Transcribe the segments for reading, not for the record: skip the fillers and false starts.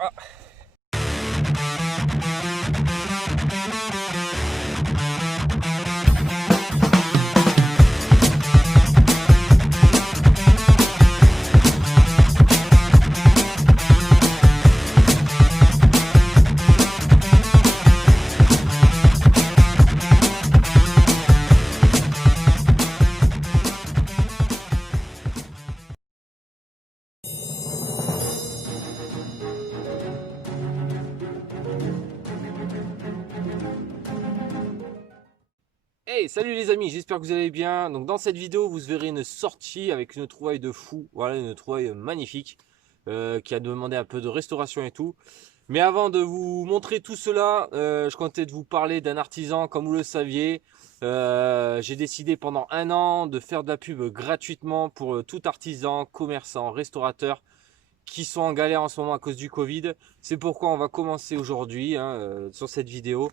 Ah. Hey, salut les amis, j'espère que vous allez bien. Donc dans cette vidéo, vous verrez une sortie avec une trouvaille de fou. Voilà, une trouvaille magnifique qui a demandé un peu de restauration et tout. Mais avant de vous montrer tout cela, je comptais de vous parler d'un artisan, comme vous le saviez. J'ai décidé pendant 1 an de faire de la pub gratuitement pour tout artisan, commerçant, restaurateur qui sont en galère en ce moment à cause du Covid. C'est pourquoi on va commencer aujourd'hui sur cette vidéo.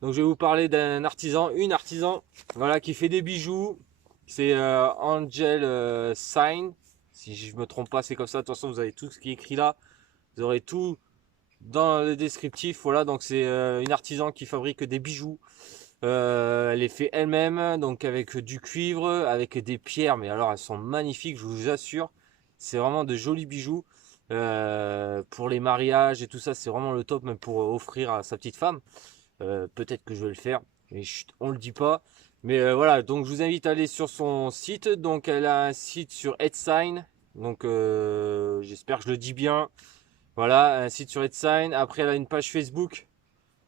Donc je vais vous parler d'un artisan, une artisan, voilà, qui fait des bijoux. C'est Angel Sign. Si je me trompe pas, c'est comme ça. De toute façon, vous avez tout ce qui est écrit là. Vous aurez tout dans le descriptif. Voilà, donc c'est une artisan qui fabrique des bijoux. Elle les fait elle-même, donc avec du cuivre, avec des pierres. Mais alors, elles sont magnifiques, je vous assure. C'est vraiment de jolis bijoux. Pour les mariages et tout ça, c'est vraiment le top, même pour offrir à sa petite femme. Peut-être que je vais le faire, mais chut, on le dit pas. Mais voilà, donc je vous invite à aller sur son site. Donc elle a un site sur Edsign. Donc j'espère que je le dis bien. Voilà, un site sur Edsign. Après elle a une page Facebook.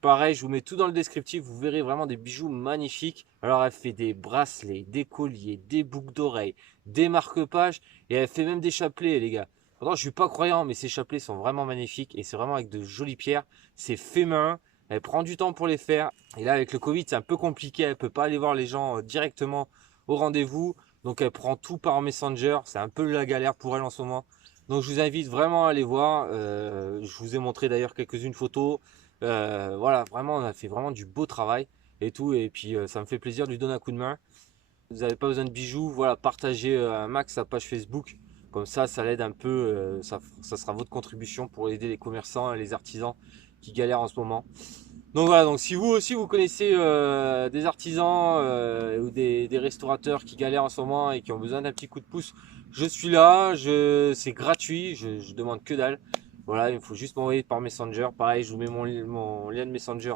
Pareil, je vous mets tout dans le descriptif. Vous verrez vraiment des bijoux magnifiques. Alors elle fait des bracelets, des colliers, des boucles d'oreilles, des marque-pages. Et elle fait même des chapelets, les gars. Pourtant je suis pas croyant, mais ces chapelets sont vraiment magnifiques. Et c'est vraiment avec de jolies pierres. C'est fait main. Elle prend du temps pour les faire. Et là, avec le Covid, c'est un peu compliqué. Elle peut pas aller voir les gens directement au rendez-vous. Donc, elle prend tout par Messenger. C'est un peu la galère pour elle en ce moment. Donc, je vous invite vraiment à aller voir. Je vous ai montré d'ailleurs quelques-unes photos. Voilà, vraiment, on a fait vraiment du beau travail et tout. Et puis, ça me fait plaisir de lui donner un coup de main. Vous n'avez pas besoin de bijoux. Voilà, partagez un max sa page Facebook. Comme ça l'aide un peu. Ça sera votre contribution pour aider les commerçants et les artisans qui galèrent en ce moment. Donc voilà, donc si vous aussi vous connaissez des artisans ou des restaurateurs qui galèrent en ce moment et qui ont besoin d'un petit coup de pouce, je suis là, c'est gratuit, je demande que dalle. Voilà, il faut juste m'envoyer par Messenger. Pareil, je vous mets mon lien de Messenger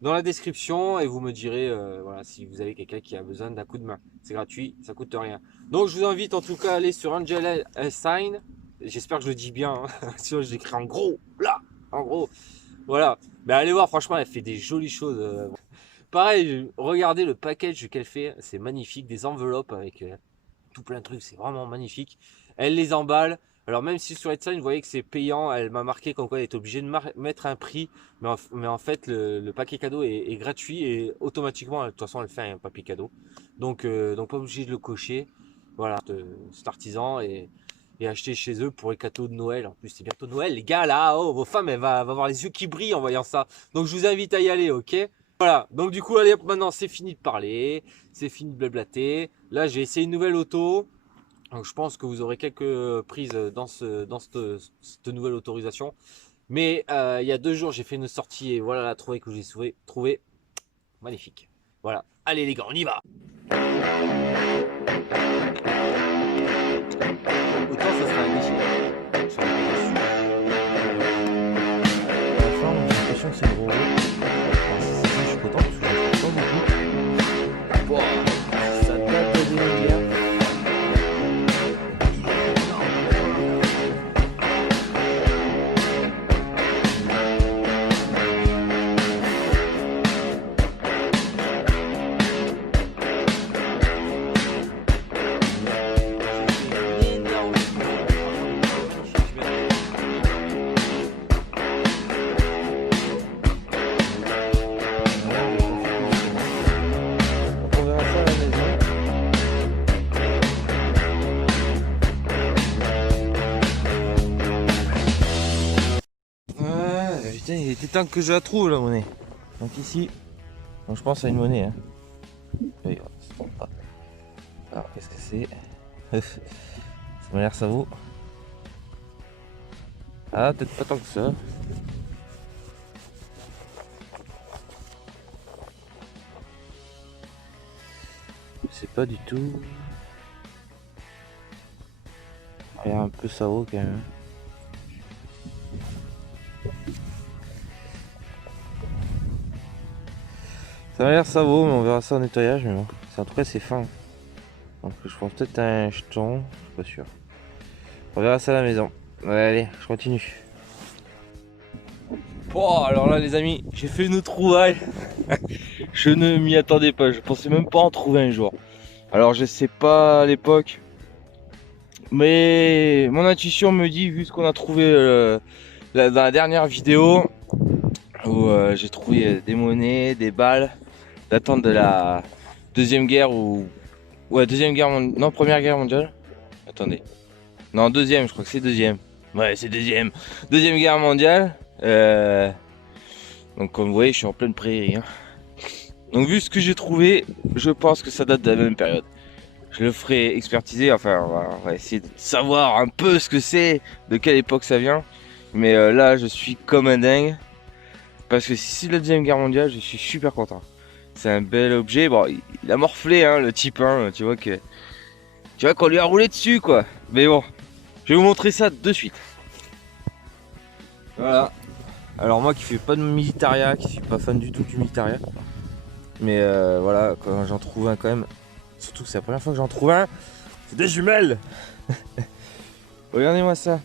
dans la description et vous me direz voilà, si vous avez quelqu'un qui a besoin d'un coup de main. C'est gratuit, ça coûte rien. Donc je vous invite en tout cas à aller sur Angel Sign. J'espère que je le dis bien, hein. Sinon je l'écris en gros, là, en gros. Voilà. Mais allez voir, franchement, elle fait des jolies choses. Pareil, regardez le package qu'elle fait, c'est magnifique. Des enveloppes avec tout plein de trucs, c'est vraiment magnifique. Elle les emballe. Alors même si sur Etsy, vous voyez que c'est payant, elle m'a marqué comme quoi elle est obligée de mettre un prix. Mais en fait, le paquet cadeau est gratuit et automatiquement, de toute façon, elle fait un papier cadeau. Donc pas obligé de le cocher. Voilà, cet artisan et acheter chez eux pour les cadeaux de Noël. En plus, c'est bientôt Noël, les gars, là, oh, vos femmes, elles va avoir les yeux qui brillent en voyant ça. Donc, je vous invite à y aller, ok? Voilà, donc du coup, allez, maintenant, c'est fini de parler, c'est fini de blablater. Là, j'ai essayé une nouvelle auto. Donc, je pense que vous aurez quelques prises cette nouvelle autorisation. Mais il y a 2 jours, j'ai fait une sortie et voilà la trouvaille que j'ai trouvé magnifique. Voilà, allez les gars, on y va. Autant ça sera un déchet. Je serais pas déçu. La forme, j'ai l'impression que c'est gros. Je suis content parce que je ne pas beaucoup. Wow, ça date de 2000. Putain, il était temps que je la trouve la monnaie. Donc ici, donc je pense à une monnaie. Hein. Oui, ça trompe pas. Alors qu'est-ce que c'est? Ça m'a l'air ça vaut. Ah, peut-être pas tant que ça. C'est pas du tout. Il y a un peu ça haut quand même. Ça a l'air savon, mais on verra ça au nettoyage. Mais bon, en tout cas, c'est fin. Donc, je pense peut-être un jeton. Je suis pas sûr. On verra ça à la maison. Ouais, allez, je continue. Bon, alors là, les amis, j'ai fait une trouvaille. Je ne m'y attendais pas. Je pensais même pas en trouver un jour. Alors, je sais pas à l'époque, mais mon intuition me dit, vu ce qu'on a trouvé dans la dernière vidéo, où j'ai trouvé des monnaies, des balles, datant de la deuxième guerre ou ouais, deuxième guerre mondiale, non, première guerre mondiale. Attendez, non, deuxième, je crois que c'est deuxième. Ouais, c'est deuxième guerre mondiale. Donc comme vous voyez, je suis en pleine prairie, hein. Donc vu ce que j'ai trouvé, je pense que ça date de la même période. Je le ferai expertiser, enfin on va essayer de savoir un peu ce que c'est, de quelle époque ça vient. Mais là, je suis comme un dingue. Parce que si c'est la deuxième guerre mondiale, je suis super content. C'est un bel objet. Bon, il a morflé, hein, le type, hein, tu vois qu'on lui a roulé dessus, quoi. Mais bon, je vais vous montrer ça de suite. Voilà. Alors moi qui fais pas de militaria, qui suis pas fan du tout du militaria. Mais voilà, quand j'en trouve un quand même. Surtout que c'est la première fois que j'en trouve un. C'est des jumelles. Regardez-moi ça.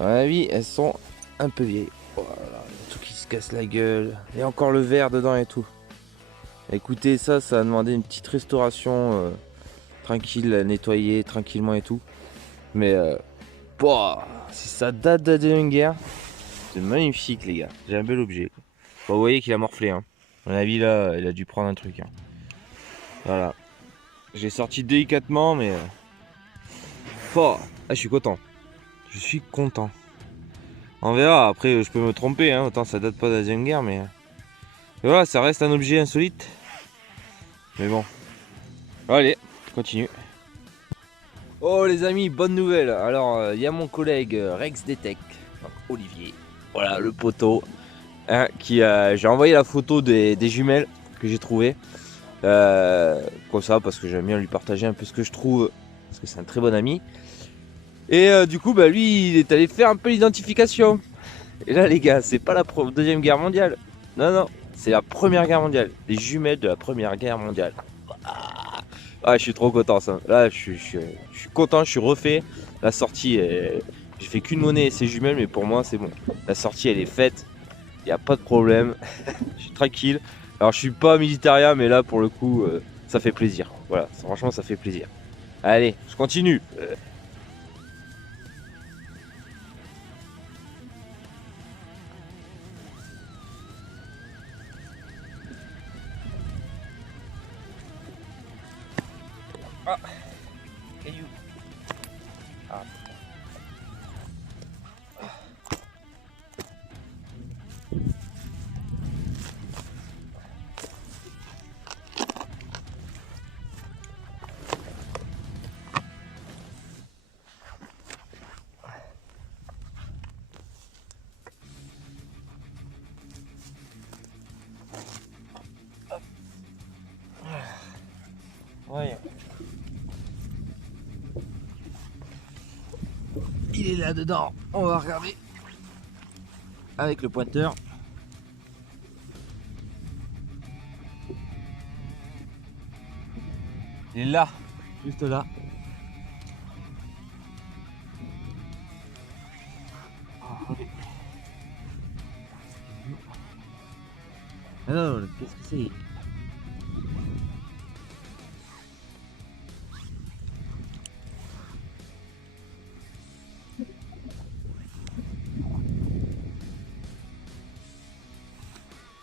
À mon avis, elles sont un peu vieilles. Voilà, tout qui se casse la gueule. Et encore le verre dedans et tout. Écoutez, ça a demandé une petite restauration tranquille, à nettoyer tranquillement et tout. Mais si ça date de la Deuxième Guerre, c'est magnifique les gars. J'ai un bel objet. Bon, vous voyez qu'il a morflé. Hein. À mon avis là, il a dû prendre un truc. Hein. Voilà. J'ai sorti délicatement, mais je suis content. Je suis content. On verra. Après, je peux me tromper. Hein. Autant ça date pas de la Deuxième Guerre, mais voilà, ça reste un objet insolite. Mais bon. Allez, continue. Oh les amis, bonne nouvelle. Alors, il y a mon collègue Rex Detect, donc Olivier. Voilà, le poteau. Hein, j'ai envoyé la photo des jumelles que j'ai trouvées. Comme ça, parce que j'aime bien lui partager un peu ce que je trouve. Parce que c'est un très bon ami. Et du coup, bah, lui, il est allé faire un peu l'identification. Et là, les gars, c'est pas la Deuxième Guerre mondiale. Non, non, c'est la Première Guerre mondiale. Les jumelles de la Première Guerre mondiale. Ah, je suis trop content, ça. Là, je suis content, je suis refait. La sortie, j'ai fait qu'une monnaie et ses jumelles, mais pour moi, c'est bon. La sortie, elle est faite. Il n'y a pas de problème. Je suis tranquille. Alors, je suis pas militaria, mais là, pour le coup, ça fait plaisir. Voilà, franchement, ça fait plaisir. Allez, je continue. Ah, caillou. Ah. Ouais. Il est là dedans. On va regarder avec le pointeur. Il est là, juste là. Alors, qu'est-ce que c'est?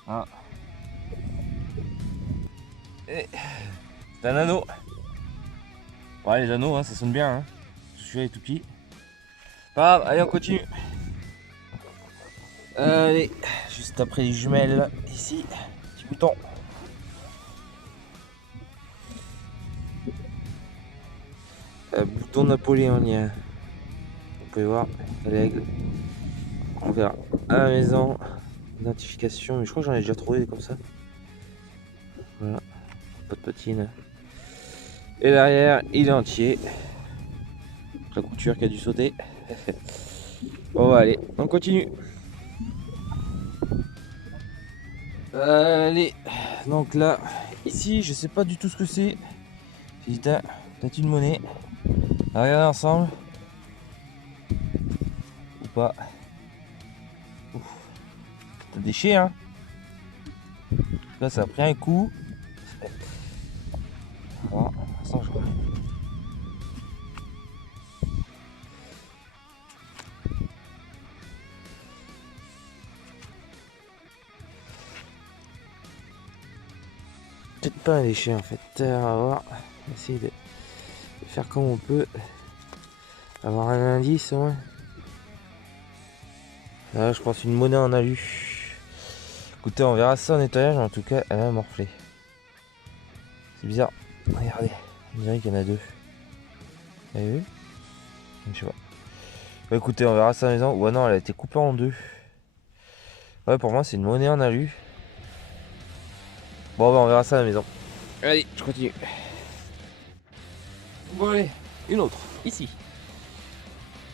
Ah. Et c'est un anneau. Ouais, les anneaux, hein, ça sonne bien. Hein. Celui-là est tout petit. Pas grave, allez, on continue. Allez, juste après les jumelles, ici, petit bouton. Bouton napoléonien. pouvez voir, l'aigle. On verra à la maison. Identification, mais je crois que j'en ai déjà trouvé des comme ça. Voilà, pas de patine. Et l'arrière, il est entier. La couture qui a dû sauter. Bon, bah, allez, on continue. Allez, donc là, ici, je sais pas du tout ce que c'est. J'ai dit, peut-être une monnaie. On va regarder ensemble. Ou pas. T'as des chiens, hein. Là, ça a pris un coup. Bon, ça, je vois. Peut-être pas un déchet en fait. On va voir. On va essayer de faire comme on peut. Avoir un indice au moins. Là, je pense une monnaie en alu. Écoutez, on verra ça en nettoyage. En tout cas, elle a morflé. C'est bizarre. Regardez. On dirait qu'il y en a deux. Vous avez vu? Je sais pas. Bah, écoutez, on verra ça à la maison. Ouais, non, elle a été coupée en deux. Ouais, pour moi, c'est une monnaie en alu. Bon, bah, on verra ça à la maison. Allez, je continue. Bon, allez, une autre, ici.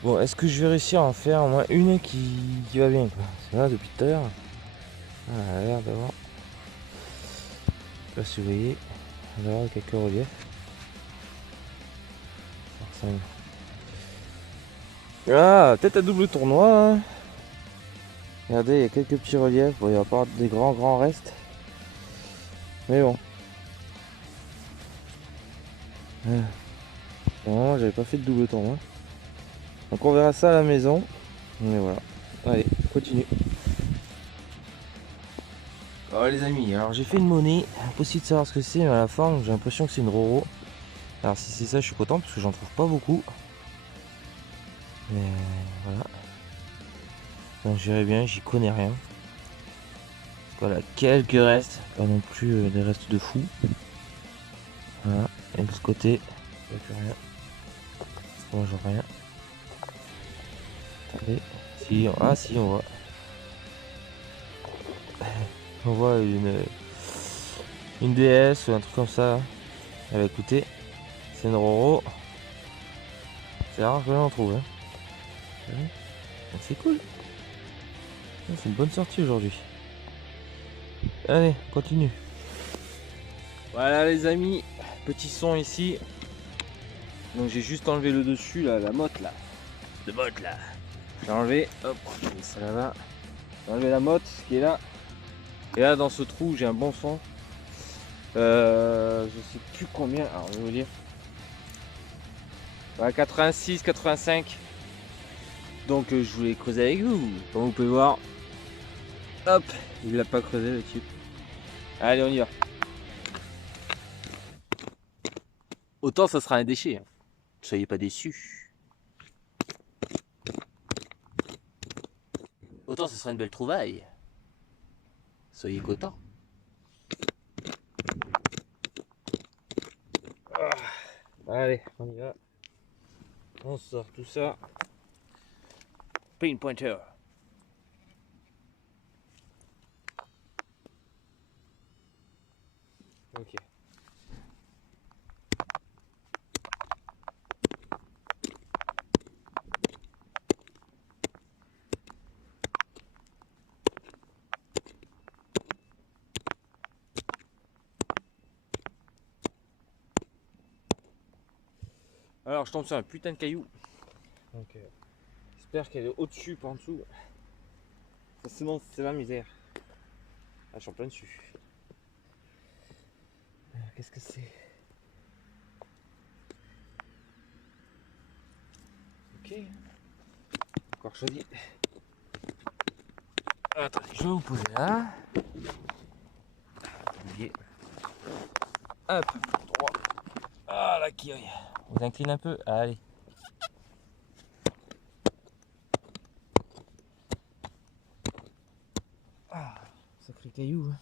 Bon, est-ce que je vais réussir à en faire au moins une qui va bien, quoi? C'est là, depuis tout à l'heure. Ah, elle a l'air d'avoir. Je sais pas si vous voyez. Elle a l'air quelques reliefs. Ah, peut-être un double tournoi, hein. Regardez, il y a quelques petits reliefs. Bon, il va pas avoir des grands restes. Mais bon. Normalement, j'avais pas fait de double tournoi. Donc on verra ça à la maison. Mais voilà. Allez, continue. Oh les amis, alors j'ai fait une monnaie. Impossible de savoir ce que c'est, mais à la fin, j'ai l'impression que c'est une Roro. Alors si c'est ça, je suis content parce que j'en trouve pas beaucoup. Mais voilà. Donc j'irai bien, j'y connais rien. Voilà, quelques restes. Pas non plus des restes de fou. Voilà. Et de ce côté, il n'y a plus rien. Bon, j'en rien. Attendez. Si, ah si, on voit. On voit une DS ou un truc comme ça. Elle va écouter. C'est une Roro. C'est rare que l'on en trouve. Hein. C'est cool. C'est une bonne sortie aujourd'hui. Allez, continue. Voilà les amis, petit son ici. Donc j'ai juste enlevé le dessus là, la motte là. Le motte là. J'ai enlevé, hop, ça là-bas. J'ai enlevé la motte qui est là. Et là dans ce trou j'ai un bon son. Je sais plus combien, alors je vais vous dire. Voilà, 86, 85. Donc je voulais creuser avec vous. Comme vous pouvez voir. Hop, il l'a pas creusé le type. Allez on y va. Autant ça sera un déchet. Hein. Soyez pas déçus. Autant ce sera une belle trouvaille. Soyez contents. Allez, on y va. On sort tout ça. Pinpointer. Ok. Alors je tombe sur un putain de caillou. Donc j'espère qu'elle est au-dessus, pas en dessous. Sinon c'est la misère. Ah, je suis en plein dessus. Qu'est-ce que c'est? Ok. Encore choisi. Attendez, je vais vous poser là. Oubliez. Hop, droit. Ah la quille. On incline un peu. Allez. Ah, sacré caillou. Hein.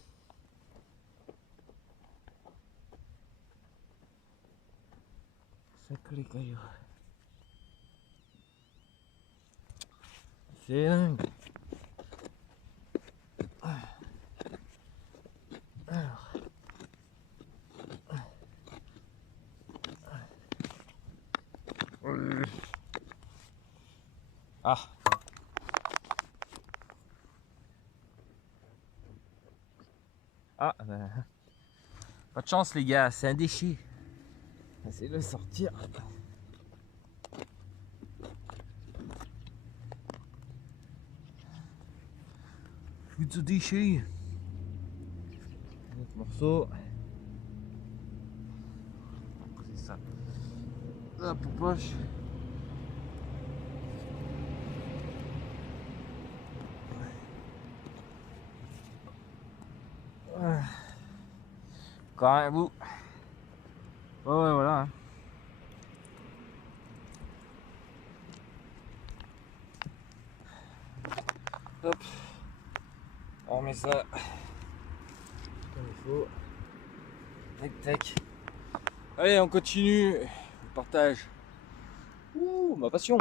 Sacré caillou. C'est dingue. Alors. Ah. Ah, ben, pas de chance les gars, c'est un déchet. Essayez de le sortir. Plus de déchets. Un autre morceau. C'est ça. La poche. Encore un bout. Ouais, ouais, voilà. Hop. On remet ça comme il faut. Tac, tac. Allez, on continue. Le partage. Ouh, ma passion.